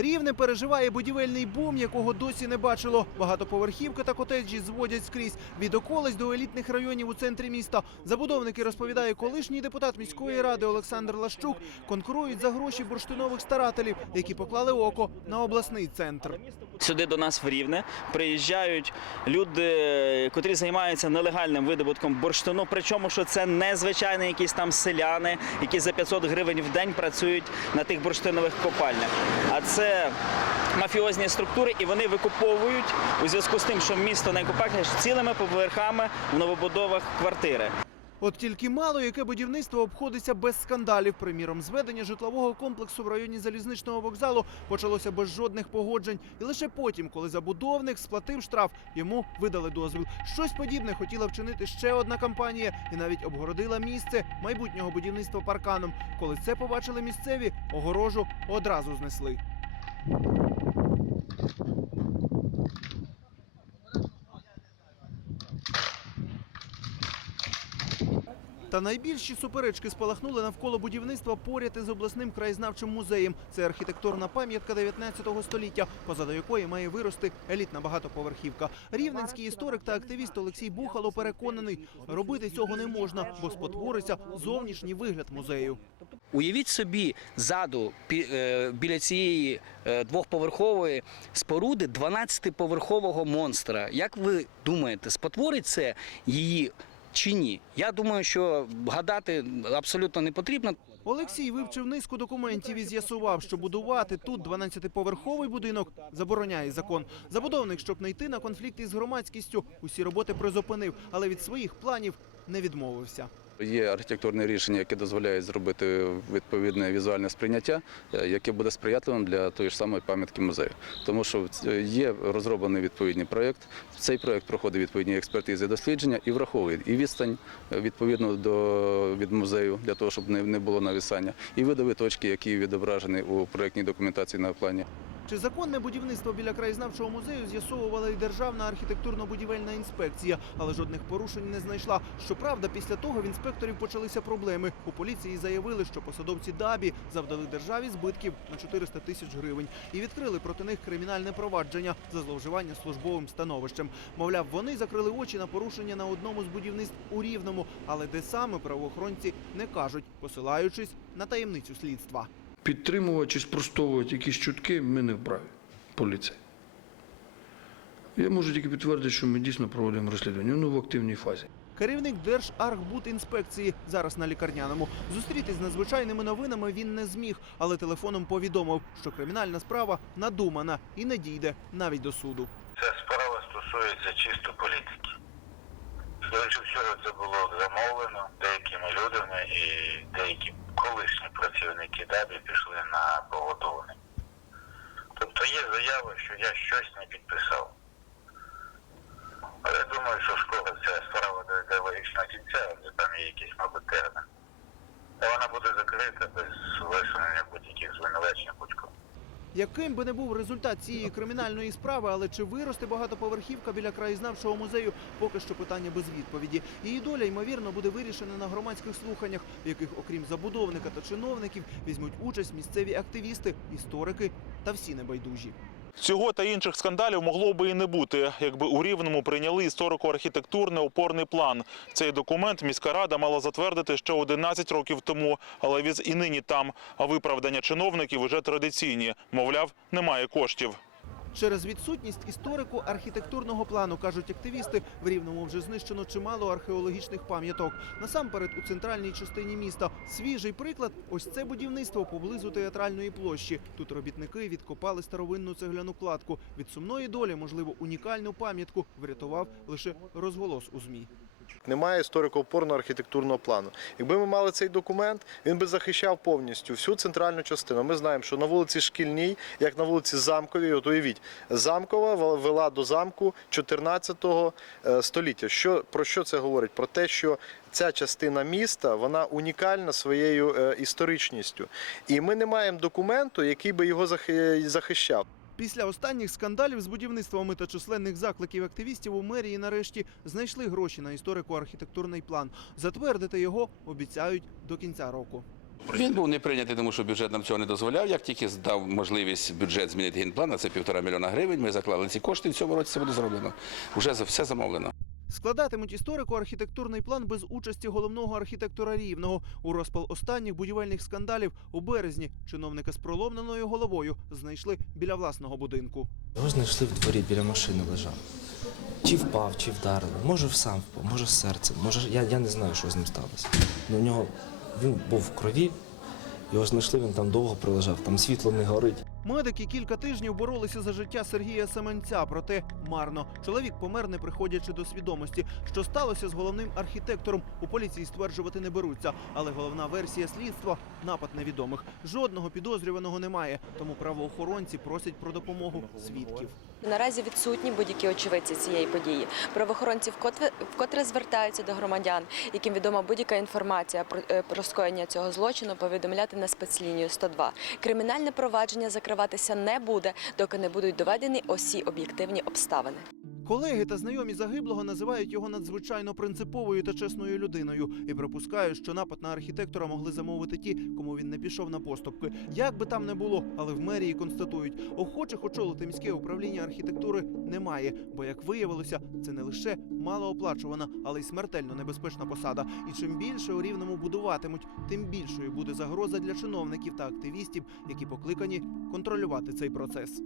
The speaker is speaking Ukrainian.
Рівне переживає будівельний бум, якого досі не бачило. Багатоповерхівки та котеджі зводять скрізь від околиць до елітних районів у центрі міста. Забудовники розповідає, колишній депутат міської ради Олександр Лащук конкурують за гроші бурштинових старателів, які поклали око на обласний центр. Сюди до нас в Рівне приїжджають люди, котрі займаються нелегальним видобутком бурштину. Причому що це не звичайні якісь там селяни, які за 500 гривень в день працюють на тих бурштинових копальнях. А це мафіозні структури, і вони викуповують у зв'язку з тим, що місто найкопальніше цілими поверхами в новобудовах квартири. От тільки мало яке будівництво обходиться без скандалів. Приміром, зведення житлового комплексу в районі залізничного вокзалу почалося без жодних погоджень. І лише потім, коли забудовник сплатив штраф, йому видали дозвіл. Щось подібне хотіла вчинити ще одна компанія і навіть обгородила місце майбутнього будівництва парканом. Коли це побачили місцеві, огорожу одразу знесли. Thank you. Та найбільші суперечки спалахнули навколо будівництва поряд із обласним краєзнавчим музеєм. Це архітектурна пам'ятка 19 століття, позаду якої має вирости елітна багатоповерхівка. Рівненський історик та активіст Олексій Бухало переконаний, робити цього не можна, бо спотвориться зовнішній вигляд музею. Уявіть собі ззаду е, біля цієї е, двохповерхової споруди 12-поверхового монстра. Як ви думаєте, спотворить це її чи ні? Я думаю, що гадати абсолютно не потрібно. Олексій вивчив низку документів і з'ясував, що будувати тут 12-поверховий будинок забороняє закон. Забудовник, щоб не йти на конфлікт із громадськістю, усі роботи призупинив, але від своїх планів не відмовився. Є архітектурне рішення, яке дозволяє зробити відповідне візуальне сприйняття, е, яке буде сприятливим для тої ж самої пам'ятки музею. Тому що є розроблений відповідний проєкт. Цей проєкт проходить відповідні експертизи і дослідження і враховує і відстань е, відповідно до від музею для того, щоб не, не було навісання, і видові точки, які відображені у проєктній документації на плані. Чи законне будівництво біля краєзнавчого музею з'ясовувала і Державна архітектурно-будівельна інспекція, але жодних порушень не знайшла. Щоправда, після того в інспекторів почалися проблеми. У поліції заявили, що посадовці ДАБІ завдали державі збитків на 400 тисяч гривень і відкрили проти них кримінальне провадження за зловживання службовим становищем. Мовляв, вони закрили очі на порушення на одному з будівництв у Рівному, але де саме правоохоронці не кажуть, посилаючись на таємницю слідства. Підтримувати чи спростовувати якісь чутки ми не вправі, поліція. Я можу тільки підтвердити, що ми дійсно проводимо розслідування, воно в активній фазі. Керівник Держархбудінспекції зараз на лікарняному. Зустрітись з надзвичайними новинами він не зміг, але телефоном повідомив, що кримінальна справа надумана і не дійде навіть до суду. Ця справа стосується чисто політики. Скоріше всього, це було замовлено деякими людьми і деякі колишні працівники ДАБІ пішли на погодоване. Тобто є заява, що я щось не підписав. Але я думаю, що скоро ця справа дойде логічно кінця, адже там є якийсь, мабуть, термін. Вона буде закрита без висунення будь-яких звинувачень. Яким би не був результат цієї кримінальної справи, але чи виросте багатоповерхівка біля краєзнавчого музею, поки що питання без відповіді. Її доля ймовірно буде вирішена на громадських слуханнях, в яких, окрім забудовника та чиновників, візьмуть участь місцеві активісти, історики та всі небайдужі. Цього та інших скандалів могло би і не бути, якби у Рівному прийняли історико-архітектурний опорний план. Цей документ міська рада мала затвердити ще 11 років тому, але віз і нині там. А виправдання чиновників вже традиційні. Мовляв, немає коштів. Через відсутність історику архітектурного плану, кажуть активісти, в Рівному вже знищено чимало археологічних пам'яток. Насамперед у центральній частині міста. Свіжий приклад – ось це будівництво поблизу театральної площі. Тут робітники відкопали старовинну цегляну кладку. Від сумної долі, можливо, унікальну пам'ятку врятував лише розголос у ЗМІ. Немає історико-опорного архітектурного плану. Якби ми мали цей документ, він би захищав повністю всю центральну частину. Ми знаємо, що на вулиці Шкільній, як на вулиці Замковій, от уявіть, Замкова вела до замку 14 е, століття. Що, про що це говорить? Про те, що ця частина міста вона унікальна своєю е, історичністю. І ми не маємо документу, який би його захи- захищав. Після останніх скандалів з будівництвами та численних закликів активістів у мерії нарешті знайшли гроші на історико-архітектурний план. Затвердити його обіцяють до кінця року. Він був не прийнятий, тому що бюджет нам цього не дозволяв. Як тільки дав можливість бюджет змінити генплан, а це півтора мільйона гривень, ми заклали ці кошти, і в цьому році це буде зроблено. Уже все замовлено. Складатимуть історико-архітектурний план без участі головного архітектора рівного. У розпал останніх будівельних скандалів у березні чиновника з проломленою головою знайшли біля власного будинку. Його знайшли в дворі, біля машини лежав. Чи впав, чи вдарили. Може сам впав, може серцем. Може, я, я не знаю, що з ним сталося. Ну, у нього він був в крові, його знайшли, він там довго пролежав, там світло не горить. Медики кілька тижнів боролися за життя Сергія Семенця, проте марно. Чоловік помер, не приходячи до свідомості. Що сталося з головним архітектором, у поліції стверджувати не беруться. Але головна версія слідства напад невідомих. Жодного підозрюваного немає, тому правоохоронці просять про допомогу свідків. Наразі відсутні будь-які очевидці цієї події. Правоохоронці вкотре, звертаються до громадян, яким відома будь-яка інформація про, е, скоєння цього злочину, повідомляти на спецлінію 102. Кримінальне провадження закриватися не буде, доки не будуть доведені осі об'єктивні обставини. Колеги та знайомі загиблого називають його надзвичайно принциповою та чесною людиною і припускають, що напад на архітектора могли замовити ті, кому він не пішов на поступки. Як би там не було, але в мерії констатують, охочих очолити міське управління архітектури немає, бо як виявилося, це не лише малооплачувана, але й смертельно небезпечна посада. І чим більше у рівному будуватимуть, тим більшою буде загроза для чиновників та активістів, які покликані контролювати цей процес.